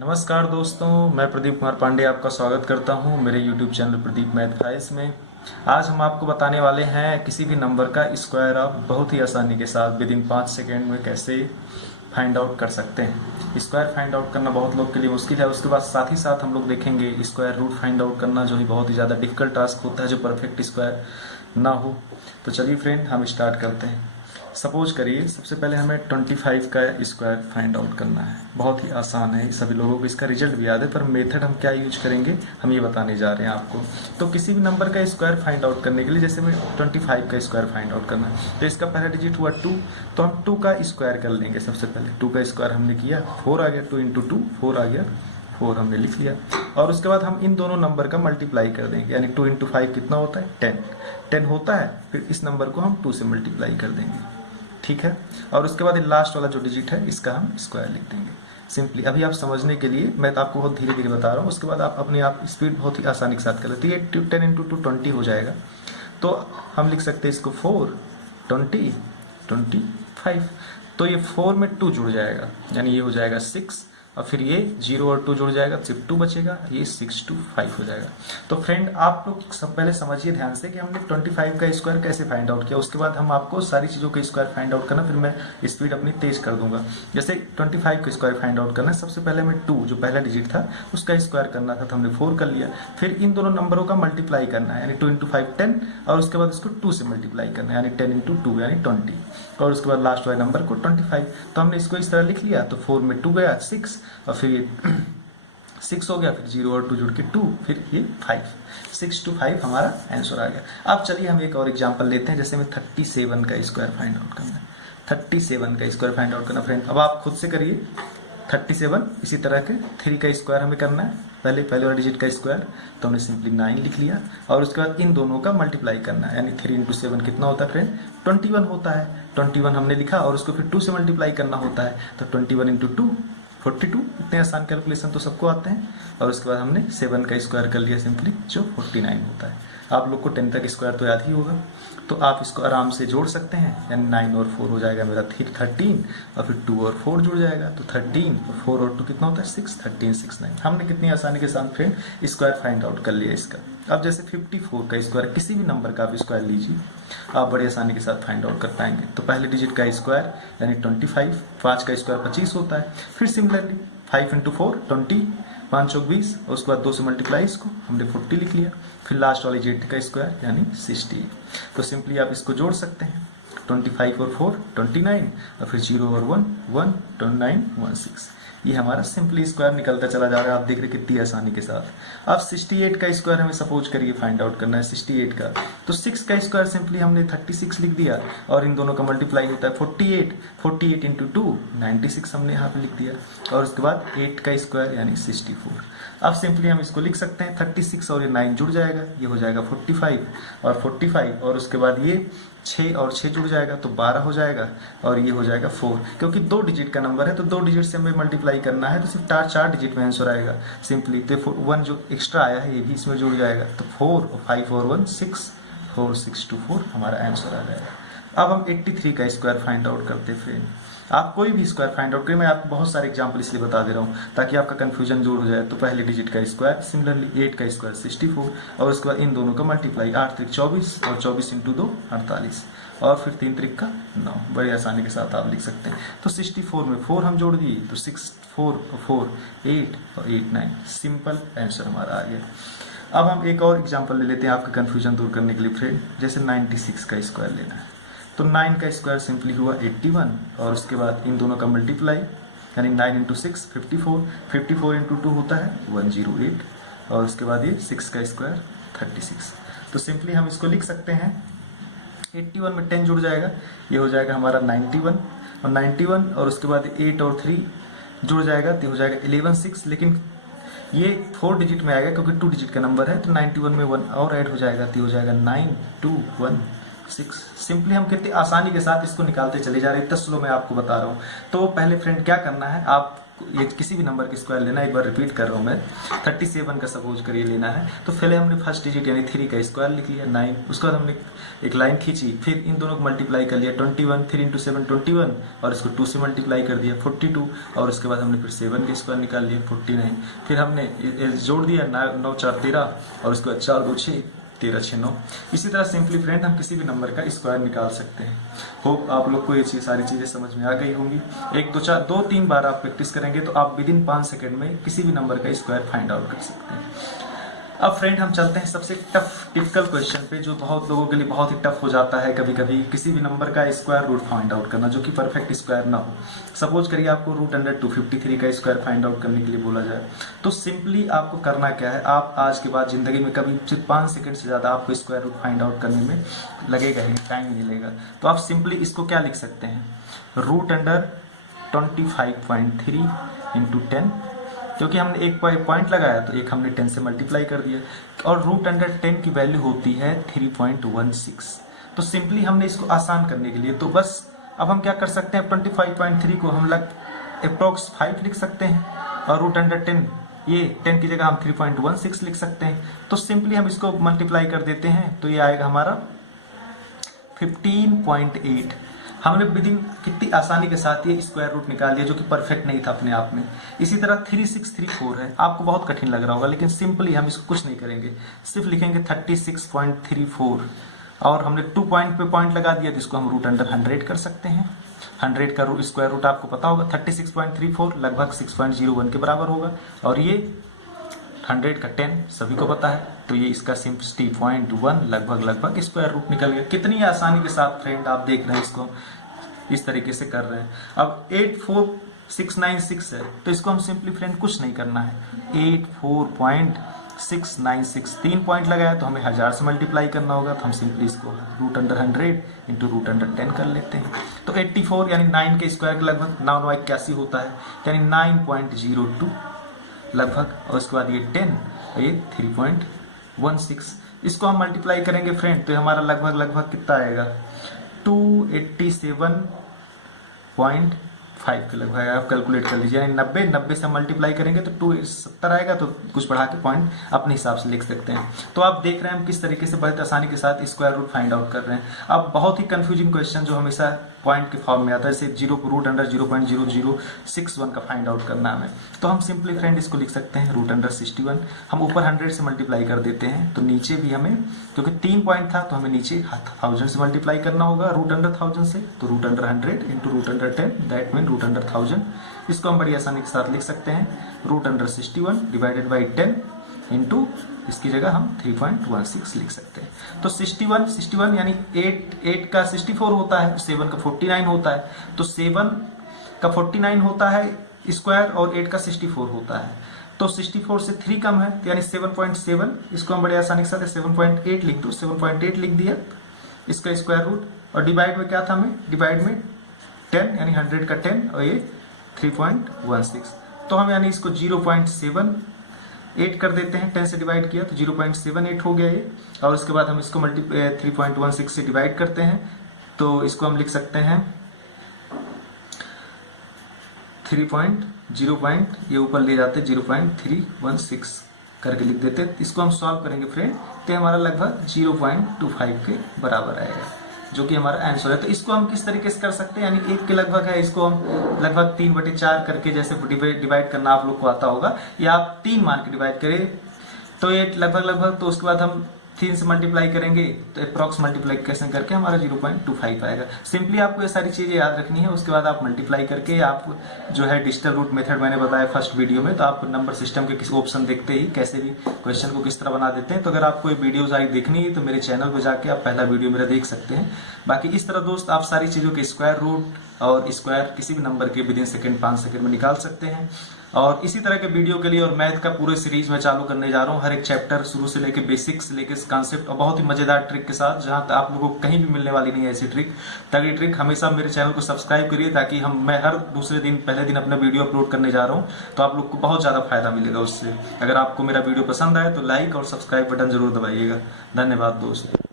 नमस्कार दोस्तों, मैं प्रदीप कुमार पांडे आपका स्वागत करता हूं मेरे YouTube channel Pradeep math files में। आज हम आपको बताने वाले हैं किसी भी नंबर का स्क्वायर आप बहुत ही आसानी के साथ विद इन 5 सेकेंड में कैसे फाइंड आउट कर सकते हैं। स्क्वायर फाइंड आउट करना बहुत लोग के लिए मुश्किल है। उसके बाद साथ ही साथ हम लोग देखेंगे स्क्वायर रूट फाइंड आउट करना, जो ही बहुत ही ज़्यादा डिफिकल्ट टास्क होता है, जो परफेक्ट स्क्वायर ना हो। तो चलिए फ्रेंड, हम स्टार्ट करते हैं। सपोज करिए सबसे पहले हमें 25 का स्क्वायर फाइंड आउट करना है। बहुत ही आसान है, सभी लोगों को इसका रिजल्ट भी याद है, पर मेथड हम क्या यूज करेंगे हम ये बताने जा रहे हैं आपको। तो किसी भी नंबर का स्क्वायर फाइंड आउट करने के लिए, जैसे हमें 25 का स्क्वायर फाइंड आउट करना है, तो इसका पहला डिजिट हुआ 2, तो हम 2 का स्क्वायर कर लेंगे। सबसे पहले 2 का स्क्वायर हमने किया, 4 आ गया, 2 इंटू 2 4 आ गया, 4 हमने लिख लिया। और उसके बाद हम इन दोनों नंबर का मल्टीप्लाई कर देंगे, यानी 2 इंटू 5 कितना होता है 10 होता है। फिर इस नंबर को हम 2 से मल्टीप्लाई कर देंगे, ठीक है। और उसके बाद लास्ट वाला जो डिजिट है इसका हम स्क्वायर लिख देंगे सिंपली। अभी आप समझने के लिए मैं तो आपको बहुत धीरे धीरे बता रहा हूँ, उसके बाद आप अपने आप स्पीड बहुत ही आसानी के साथ कर लेते हैं। 10 इंटू 2 20 हो जाएगा, तो हम लिख सकते हैं इसको 4 20 25। तो ये 4 में 2 जुड़ जाएगा, यानी ये हो जाएगा 6, और फिर ये 0 और 2 जुड़ जाएगा, सिर्फ 2 बचेगा, ये 6 to 5 हो जाएगा। तो फ्रेंड आप लोग सब पहले समझिए ध्यान से कि हमने 25 का स्क्वायर कैसे फाइंड आउट किया। उसके बाद हम आपको सारी चीज़ों का स्क्वायर फाइंड आउट करना, फिर मैं स्पीड अपनी तेज कर दूंगा। जैसे 25 का स्क्वायर फाइंड आउट करना है, सबसे पहले हमें 2 जो पहला डिजिट था उसका स्क्वायर करना था, तो हमने 4 कर लिया। फिर इन दोनों नंबरों का मल्टीप्लाई करना है, यानी 2 इंटू 5 10, और उसके बाद उसको 2 से मल्टीप्लाई करना है, यानी 10 इंटू 2 यानी 20, और उसके बाद लास्ट वाले नंबर को 25। तो हमने इसको इस तरह लिख लिया, तो 4 में 2 गया 6, और फिर ये 6 हो गया, फिर 0 और 2 जुड़ के 2, फिर ये 5, 6 to 5 हमारा आंसर आ गया। अब चलिए हम एक और एग्जांपल लेते हैं, जैसे हमें 37 का स्क्वायर फाइंड आउट करना है। 37 का स्क्वायर फाइंड आउट करना फ्रेंड, अब आप खुद से करिए। 37 इसी तरह के 3 का स्क्वायर हमें करना है, पहले वाला डिजिट का स्क्वायर, तो हमने सिंपली 9 लिख लिया, और उसके बाद इन दोनों का मल्टीप्लाई करना है, यानी 3 इंटू 7 कितना होता है फ्रेंड 21 होता है। 21 हमने लिखा, और उसको फिर 2 से मल्टीप्लाई करना होता है, तो 21 इंटू 2 42। इतने आसान कैलकुलेशन तो सबको आते हैं। और उसके बाद हमने 7 का स्क्वायर कर लिया सिंपली, जो 49 होता है। आप लोग को 10 तक स्क्वायर तो याद ही होगा, तो आप इसको आराम से जोड़ सकते हैं, यानी 9 और 4 हो जाएगा मेरा 13, और फिर 2 और 4 जुड़ जाएगा, तो 13 और 4 और 2 कितना होता है 6, 13 6 9। हमने कितनी आसानी के साथ फ्रेंड स्क्वायर फाइंड आउट कर लिया इसका। अब जैसे 54 का स्क्वायर, किसी भी नंबर का आप स्क्वायर लीजिए, आप बड़ी आसानी के साथ फाइंड आउट कर पाएंगे। तो पहले डिजिट का स्क्वायर यानी 25, 5 का स्क्वायर 25 होता है। फिर सिमिलरली 5 इंटू 4 20, 5 चौक 20, और उसके बाद 2 से मल्टीप्लाई, इसको हमने 40 लिख लिया। फिर लास्ट वाली जेड का स्क्वायर यानी 60। तो सिंपली आप इसको जोड़ सकते हैं, 25 और 4 29, और फिर 0 और 1 1 29 16। ये हमारा सिंपली स्क्वायर निकलता चला जा रहा है, आप देख रहे कितनी आसानी के साथ। अब 68 का स्क्वायर हमें सपोज करिए फाइंड आउट करना है 68 का, तो 6 का स्क्वायर सिंपली हमने 36 लिख दिया, और इन दोनों का मल्टीप्लाई होता है 48 इंटू 2 96 हमने यहाँ पे लिख दिया, और उसके बाद 8 का स्क्वायर यानी 64। अब सिंपली हम इसको लिख सकते हैं 36 और ये 9 जुड़ जाएगा, ये हो जाएगा 45, और 45 और उसके बाद ये 6 और 6 जुड़ जाएगा, तो 12 हो जाएगा, और ये हो जाएगा 4। क्योंकि 2 डिजिट का नंबर है, तो 2 डिजिट से हमें मल्टीप्लाई करना है, तो सिर्फ 4 डिजिट में आंसर आएगा सिंपली। तो 1 जो एक्स्ट्रा आया है ये भी इसमें जुड़ जाएगा, तो 4 और 5 और 1 6, 4 6 2 4 हमारा आंसर आ जाएगा। अब हम 83 का स्क्वायर फाइंड आउट करते हैं। आप कोई भी स्क्वायर फाइंड आउट करें, मैं आपको बहुत सारे एग्जांपल इसलिए बता दे रहा हूँ ताकि आपका कंफ्यूजन दूर हो जाए। तो पहले डिजिट का स्क्वायर, सिमिलरली 8 का स्क्वायर 64, और उसके बाद इन दोनों का मल्टीप्लाई, 8 त्रिक 24, और 24 इंटू 2 48, और फिर 3 त्रिक का 9। बड़ी आसानी के साथ आप लिख सकते हैं। तो 64 में 4 हम जोड़ दिए, तो 6 4 4 8 और 8 9, सिंपल आंसर हमारा आ गया। अब हम एक और एग्जाम्पल ले लेते हैं आपका कंफ्यूजन दूर करने के लिए फ्रेंड, जैसे 96 का स्क्वायर लेना है। तो 9 का स्क्वायर सिंपली हुआ 81, और उसके बाद इन दोनों का मल्टीप्लाई, यानी 9 इंटू 6 54, 54 इंटू 2 होता है 108, और उसके बाद ये 6 का स्क्वायर 36। तो सिंपली हम इसको लिख सकते हैं, 81 में 10 जुड़ जाएगा, ये हो जाएगा हमारा 91, और 91 और उसके बाद 8 और 3 जुड़ जाएगा, तो हो जाएगा 11 6। लेकिन ये 4 डिजिट में आएगा क्योंकि 2 डिजिट का नंबर है, तो 91 में 1 और ऐड हो जाएगा, तो हो जाएगा 9 2 1 6। सिंपली हम कितनी आसानी के साथ इसको निकालते चले जा रहे हैं, इतना स्लो मैं आपको बता रहा हूँ। तो पहले फ्रेंड क्या करना है, आप ये किसी भी नंबर का स्क्वायर लेना है, एक बार रिपीट कर रहा हूँ मैं, 37 का सपोज करिए लेना है, तो पहले हमने फर्स्ट डिजिट यानी 3 का स्क्वायर लिख लिया 9, उसके बाद हमने एक लाइन खींची, फिर इन दोनों को मल्टीप्लाई कर लिया 21, 3 × 7 21, और इसको 2 से मल्टीप्लाई कर दिया 42, और उसके बाद हमने फिर 7 का स्क्वायर निकाल लिया 49, फिर हमने जोड़ दिया 9 4 13, और उसके बाद 4 2 6 13 6 9। इसी तरह सिंपली फ्रेंड हम किसी भी नंबर का स्क्वायर निकाल सकते हैं। होप आप लोग को ये सारी चीजें समझ में आ गई होंगी। 1 2 3 बार आप प्रैक्टिस करेंगे तो आप विदिन 5 सेकंड में किसी भी नंबर का स्क्वायर फाइंड आउट कर सकते हैं। अब फ्रेंड हम चलते हैं सबसे टफ टिपिकल क्वेश्चन पे, जो बहुत लोगों के लिए बहुत ही टफ हो जाता है कभी कभी, किसी भी नंबर का स्क्वायर रूट फाइंड आउट करना जो कि परफेक्ट स्क्वायर ना हो। सपोज करिए आपको √253 का स्क्वायर फाइंड आउट करने के लिए बोला जाए, तो सिंपली आपको करना क्या है, आप आज के बाद जिंदगी में कभी सिर्फ 5 सेकंड से ज्यादा आपको स्क्वायर रूट फाइंड आउट करने में लगेगा ही, टाइम ही नहीं लगेगा। तो आप सिंपली इसको क्या लिख सकते हैं, √25.3 × 10, क्योंकि हमने एक पॉइंट लगाया तो एक हमने 10 से मल्टीप्लाई कर दिया, और √10 की वैल्यू होती है 3.16। तो सिंपली हमने इसको आसान करने के लिए तो बस अब हम क्या कर सकते हैं, 25.3 को हम अप्रोक्स 5 लिख सकते हैं, और √10 ये 10 की जगह हम 3.16 लिख सकते हैं। तो सिंपली हम इसको मल्टीप्लाई कर देते हैं तो ये आएगा हमारा 15.8। हमने विदिन कितनी आसानी के साथ ये स्क्वायर रूट निकाल लिया, जो कि परफेक्ट नहीं था अपने आप में। इसी तरह 3634 है, आपको बहुत कठिन लग रहा होगा, लेकिन सिंपली हम इसको कुछ नहीं करेंगे, सिर्फ लिखेंगे 36.34, और हमने 2 पॉइंट पे पॉइंट लगा दिया, जिसको हम √100 कर सकते हैं। 100 का स्क्वायर रूट आपको पता होगा 36.34 लगभग 6.01 के बराबर होगा, और ये 100 का 10 सभी को पता है, तो ये इसका 60.1 लगभग स्क्वायर रूट निकल गया। कितनी आसानी के साथ फ्रेंड आप देख रहे हैं, इसको इस तरीके से कर रहे हैं। अब 84696 है, तो इसको हम सिंपली फ्रेंड कुछ नहीं करना है, 84.696 3 पॉइंट लगाया तो हमें 1000 से मल्टीप्लाई करना होगा, तो हम सिंपली इसको √100 × √110 कर लेते हैं। तो 84 यानी 9 के स्क्वायर के लगभग 981 होता है, यानी 9.02 लगभग, और उसके बाद ये 10, ये 3.16। इसको हम मल्टीप्लाई करेंगे फ्रेंड तो हमारा लगभग कितना आएगा, 287.5 के लगभग आप कैलकुलेट कर लीजिए, यानी 90 से मल्टीप्लाई करेंगे तो 270 आएगा, तो कुछ बढ़ा के पॉइंट अपने हिसाब से लिख सकते हैं। तो आप देख रहे हैं हम किस तरीके से बहुत आसानी के साथ स्क्वायर रूट फाइंड आउट कर रहे हैं। अब बहुत ही कंफ्यूजिंग क्वेश्चन जो हमेशा पॉइंट के फॉर्म में आता है, जैसे √0.0061 का फाइंड आउट करना हमें, तो हम सिंपली फ्रेंड इसको लिख सकते हैं √61। हम ऊपर 100 से मल्टीप्लाई कर देते हैं, तो नीचे भी हमें, क्योंकि 3 पॉइंट था तो हमें नीचे 1000 से मल्टीप्लाई करना होगा √100,000 से, तो √100 × √110 दैट मीन √100,000। इसको हम बड़ी आसानी के साथ लिख सकते हैं √161 डिवाइडेड बाई 10 इंटू, इसकी जगह हम 3.16 लिख सकते हैं। तो 61 यानी 8 का 64 होता है, 7 का 49 होता है, तो 7 का 49 होता है स्क्वायर और 8 का 64 होता है, तो 64 से 3 कम है, तो यानी 7.7। इसको हम बड़े आसानी के साथ 7.8 लिख दो, 7.8 लिख दिया इसका स्क्वायर रूट, और डिवाइड में क्या था हमें, डिवाइड में 10 यानी 100 का 10, और ये 3.16। तो हम यानी इसको 0.78 कर देते हैं, 10 से डिवाइड किया तो 0.78 हो गया ये, और उसके बाद हम इसको 3.16 से डिवाइड करते हैं, तो इसको हम लिख सकते हैं 3.0 ये ऊपर ले जाते 0.316 करके लिख देते हैं। इसको हम सॉल्व करेंगे फ्रेंड, तो हमारा लगभग 0.25 के बराबर आएगा, जो कि हमारा आंसर है। तो इसको हम किस तरीके से कर सकते हैं, यानी 1 के लगभग है, इसको हम लगभग 3/4 करके जैसे डिवाइड करना आप लोग को आता होगा, या आप 3 मान के डिवाइड करें तो ये लगभग, तो उसके बाद हम 3 से मल्टीप्लाई करेंगे तो अप्रॉक्स मल्टीप्लीकेशन करके हमारा 0.25 आएगा। सिंपली आपको ये सारी चीजें याद रखनी है, उसके बाद आप मल्टीप्लाई करके आप जो है डिजिटल रूट मेथड मैंने बताया फर्स्ट वीडियो में, तो आप नंबर सिस्टम के किसी ऑप्शन देखते ही कैसे भी क्वेश्चन को किस तरह बना देते हैं। तो अगर आपको ये वीडियो सारी देखनी है तो मेरे चैनल पर जाके आप पहला वीडियो मेरा देख सकते हैं। बाकी इस तरह दोस्त आप सारी चीजों के स्क्वायर रूट और स्क्वायर किसी भी नंबर के विदिन सेकंड 5 सेकंड में निकाल सकते हैं। और इसी तरह के वीडियो के लिए और मैथ का पूरे सीरीज में चालू करने जा रहा हूँ, हर एक चैप्टर शुरू से लेके बेसिक्स से लेके कॉन्सेप्ट, और बहुत ही मजेदार ट्रिक के साथ, जहां तक आप लोगों को कहीं भी मिलने वाली नहीं है ऐसी ट्रिक। ताकि ट्रिक हमेशा मेरे चैनल को सब्सक्राइब करिए, ताकि मैं हर दूसरे दिन पहले दिन अपना वीडियो अपलोड करने जा रहा हूँ, तो आप लोग को बहुत ज्यादा फायदा मिलेगा उससे। अगर आपको मेरा वीडियो पसंद आए तो लाइक और सब्सक्राइब बटन जरूर दबाइएगा। धन्यवाद दोस्त।